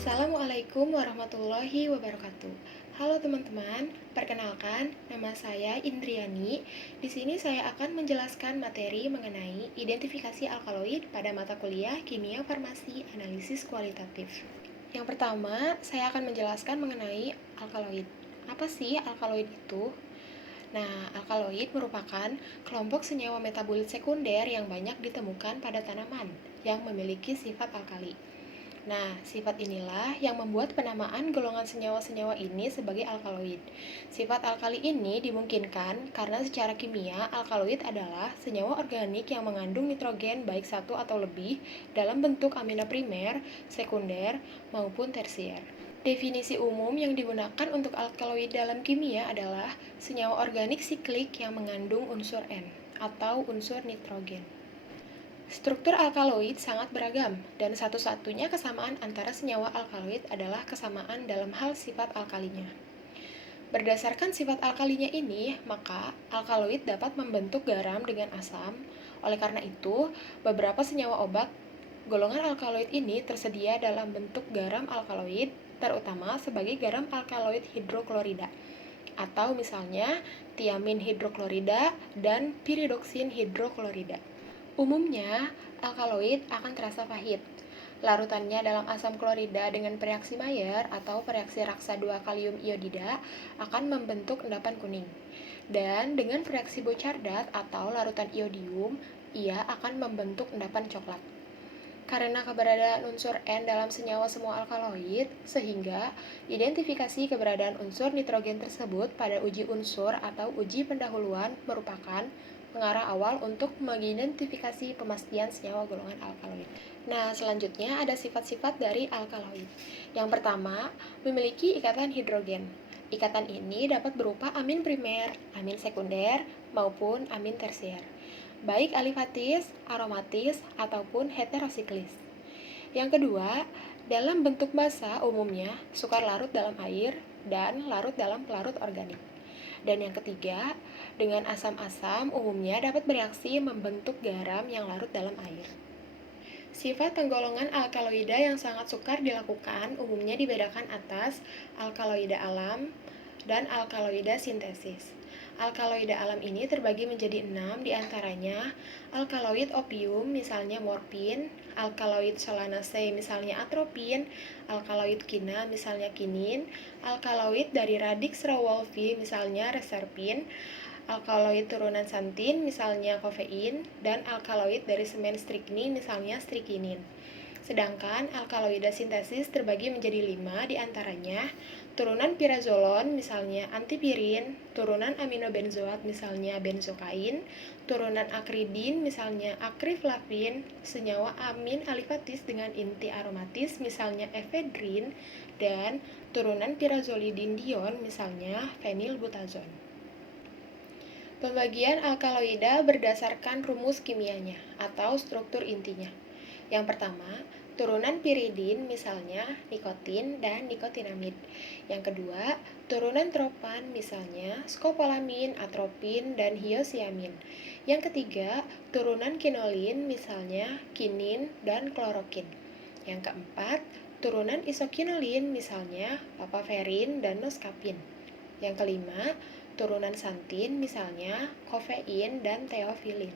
Assalamualaikum warahmatullahi wabarakatuh. Halo teman-teman, perkenalkan nama saya Indriani. Di sini saya akan menjelaskan materi mengenai identifikasi alkaloid pada mata kuliah Kimia Farmasi Analisis Kualitatif. Yang pertama, saya akan menjelaskan mengenai alkaloid. Apa sih alkaloid itu? Nah, alkaloid merupakan kelompok senyawa metabolit sekunder yang banyak ditemukan pada tanaman yang memiliki sifat alkali. Nah, sifat inilah yang membuat penamaan golongan senyawa-senyawa ini sebagai alkaloid. Sifat alkali ini dimungkinkan karena secara kimia, alkaloid adalah senyawa organik yang mengandung nitrogen baik satu atau lebih dalam bentuk amino primer, sekunder, maupun tersier. Definisi umum yang digunakan untuk alkaloid dalam kimia adalah senyawa organik siklik yang mengandung unsur N atau unsur nitrogen. Struktur alkaloid sangat beragam, dan satu-satunya kesamaan antara senyawa alkaloid adalah kesamaan dalam hal sifat alkalinya. Berdasarkan sifat alkalinya ini, maka alkaloid dapat membentuk garam dengan asam. Oleh karena itu, beberapa senyawa obat golongan alkaloid ini tersedia dalam bentuk garam alkaloid, terutama sebagai garam alkaloid hidroklorida, atau misalnya tiamin hidroklorida dan piridoksin hidroklorida. Umumnya, alkaloid akan terasa pahit. Larutannya dalam asam klorida dengan bereaksi Mayer atau bereaksi raksa 2 kalium iodida akan membentuk endapan kuning. Dan dengan bereaksi Bouchardat atau larutan iodium, ia akan membentuk endapan coklat. Karena keberadaan unsur N dalam senyawa semua alkaloid, sehingga identifikasi keberadaan unsur nitrogen tersebut pada uji unsur atau uji pendahuluan merupakan pengarah awal untuk mengidentifikasi pemastian senyawa golongan alkaloid. Nah, selanjutnya ada sifat-sifat dari alkaloid. Yang pertama, memiliki ikatan hidrogen. Ikatan ini dapat berupa amin primer, amin sekunder, maupun amin tersier, baik alifatis, aromatis, ataupun heterosiklis. Yang kedua, dalam bentuk basa umumnya sukar larut dalam air dan larut dalam pelarut organik. Dan yang ketiga, dengan asam-asam umumnya dapat bereaksi membentuk garam yang larut dalam air. Sifat penggolongan alkaloida yang sangat sukar dilakukan umumnya dibedakan atas alkaloida alam dan alkaloida sintesis. Alkaloida alam ini terbagi menjadi 6, diantaranya alkaloid opium, misalnya morfin, alkaloid solanacea, misalnya atropin, alkaloid kina, misalnya kinin, alkaloid dari radix rauwolfi, misalnya reserpin, alkaloid turunan santin, misalnya kofein, dan alkaloid dari semen strikni, misalnya strikinin. Sedangkan alkaloida sintesis terbagi menjadi 5, diantaranya turunan pirazolon, misalnya antipirin, turunan aminobenzoat, misalnya benzokain, turunan akridin, misalnya akriflavin, senyawa amin alifatis dengan inti aromatis, misalnya efedrin, dan turunan pirazolidindion, misalnya fenilbutazon. Pembagian alkaloida berdasarkan rumus kimianya atau struktur intinya. Yang pertama, turunan piridin misalnya nikotin dan nikotinamid. Yang kedua, turunan tropan misalnya skopolamin, atropin, dan hiosiamin. Yang ketiga, turunan kinolin misalnya kinin dan klorokin. Yang keempat, turunan isokinolin misalnya papaverin dan noskapin. Yang kelima, turunan santin misalnya kofein dan teofilin.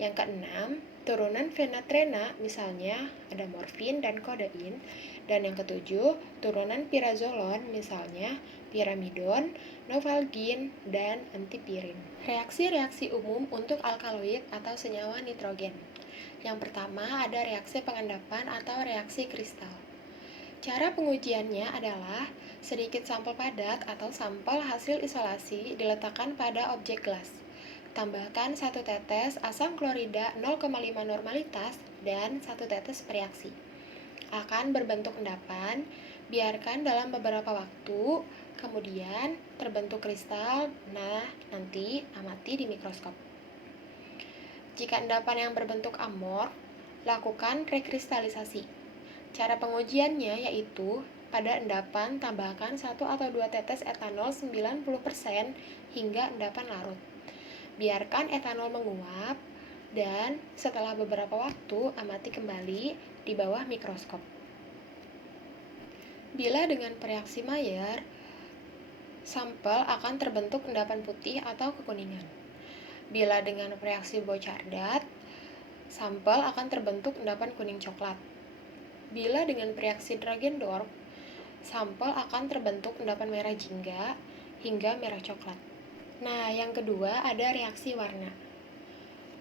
Yang keenam, turunan fenatrena misalnya ada morfin dan kodein. Dan yang ketujuh, turunan pirazolon misalnya piramidon, novalgin, dan antipirin. Reaksi-reaksi umum untuk alkaloid atau senyawa nitrogen. Yang pertama ada reaksi pengendapan atau reaksi kristal. Cara pengujiannya adalah sedikit sampel padat atau sampel hasil isolasi diletakkan pada objek gelas. Tambahkan 1 tetes asam klorida 0,5 normalitas dan 1 tetes bereaksi. Akan berbentuk endapan, biarkan dalam beberapa waktu, kemudian terbentuk kristal. Nah, nanti amati di mikroskop. Jika endapan yang berbentuk amorf, lakukan rekristalisasi. Cara pengujiannya yaitu pada endapan tambahkan 1 atau 2 tetes etanol 90% hingga endapan larut. Biarkan etanol menguap dan setelah beberapa waktu amati kembali di bawah mikroskop. Bila dengan reaksi Mayer, sampel akan terbentuk endapan putih atau kekuningan. Bila dengan reaksi Bouchardat, sampel akan terbentuk endapan kuning coklat. Bila dengan reaksi Dragendorf, sampel akan terbentuk endapan merah jingga hingga merah coklat. Nah, yang kedua ada reaksi warna.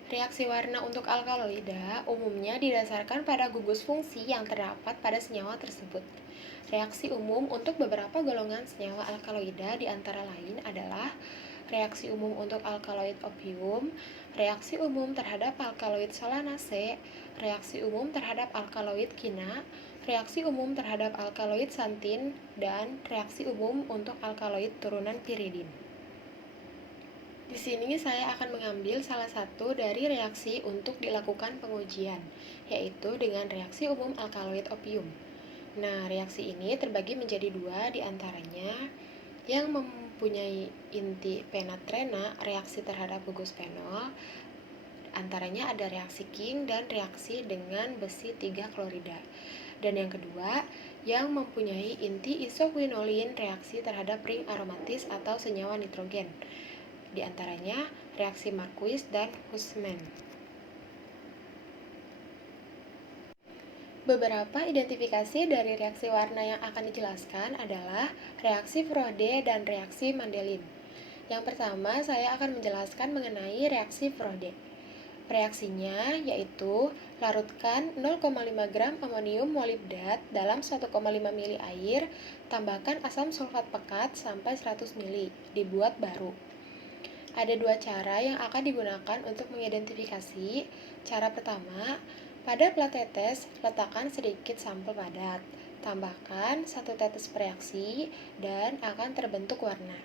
Reaksi warna untuk alkaloida umumnya didasarkan pada gugus fungsi yang terdapat pada senyawa tersebut. Reaksi umum untuk beberapa golongan senyawa alkaloida diantara lain adalah reaksi umum untuk alkaloid opium, reaksi umum terhadap alkaloid solanase, reaksi umum terhadap alkaloid kina, reaksi umum terhadap alkaloid santin, dan reaksi umum untuk alkaloid turunan piridin. Di sini saya akan mengambil salah satu dari reaksi untuk dilakukan pengujian, yaitu dengan reaksi umum alkaloid opium. Nah, reaksi ini terbagi menjadi dua, diantaranya yang mempunyai inti penatrena reaksi terhadap gugus fenol, antaranya ada reaksi King dan reaksi dengan besi 3 klorida. Dan yang kedua, yang mempunyai inti isoquinolin reaksi terhadap ring aromatis atau senyawa nitrogen. Di antaranya reaksi Marquis dan Hussmann. Beberapa identifikasi dari reaksi warna yang akan dijelaskan adalah reaksi Frode dan reaksi Mandelin. Yang pertama, saya akan menjelaskan mengenai reaksi Frode. Reaksinya yaitu larutkan 0,5 gram amonium molibdat dalam 1,5 ml air, tambahkan asam sulfat pekat sampai 100 ml, dibuat baru. Ada dua cara yang akan digunakan untuk mengidentifikasi. Cara pertama, pada plat tetes, letakkan sedikit sampel padat. Tambahkan 1 tetes reaksi dan akan terbentuk warna.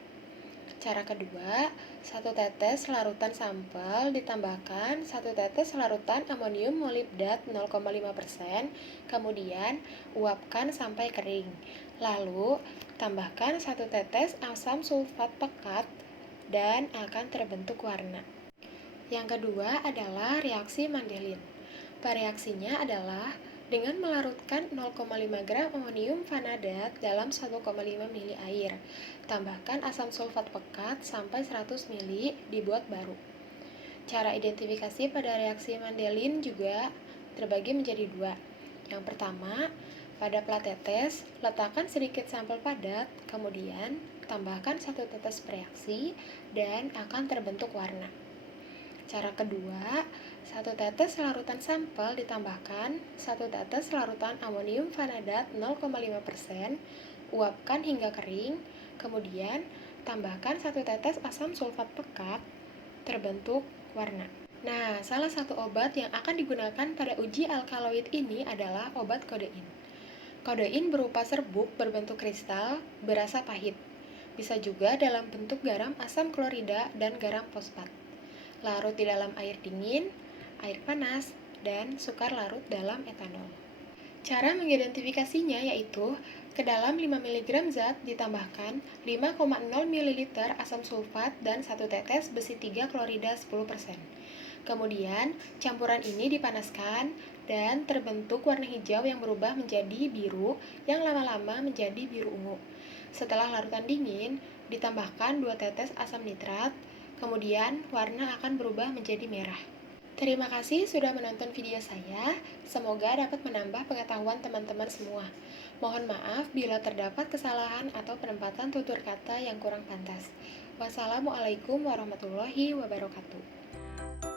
Cara kedua, 1 tetes larutan sampel ditambahkan 1 tetes larutan amonium molibdat 0,5%, kemudian uapkan sampai kering. Lalu, tambahkan 1 tetes asam sulfat pekat dan akan terbentuk warna. Yang kedua adalah reaksi Mandelin. Reaksinya adalah dengan melarutkan 0,5 gram amonium vanadat dalam 1,5 ml air. Tambahkan asam sulfat pekat sampai 100 ml, dibuat baru. Cara identifikasi pada reaksi Mandelin juga terbagi menjadi dua. Yang pertama, pada plat tetes, letakkan sedikit sampel padat, kemudian tambahkan 1 tetes reaksi dan akan terbentuk warna. Cara kedua, 1 tetes larutan sampel ditambahkan 1 tetes larutan amonium vanadat 0,5%, uapkan hingga kering, kemudian tambahkan 1 tetes asam sulfat pekat, terbentuk warna. Nah, salah satu obat yang akan digunakan pada uji alkaloid ini adalah obat kodein. Kodein berupa serbuk berbentuk kristal, berasa pahit. Bisa juga dalam bentuk garam asam klorida dan garam fosfat. Larut di dalam air dingin, air panas, dan sukar larut dalam etanol. Cara mengidentifikasinya yaitu ke dalam 5 mg zat ditambahkan 5,0 ml asam sulfat dan 1 tetes besi 3 klorida 10%. Kemudian, campuran ini dipanaskan dan terbentuk warna hijau yang berubah menjadi biru yang lama-lama menjadi biru ungu. Setelah larutan dingin, ditambahkan 2 tetes asam nitrat, kemudian warna akan berubah menjadi merah. Terima kasih sudah menonton video saya. Semoga dapat menambah pengetahuan teman-teman semua. Mohon maaf bila terdapat kesalahan atau penempatan tutur kata yang kurang pantas. Wassalamualaikum warahmatullahi wabarakatuh.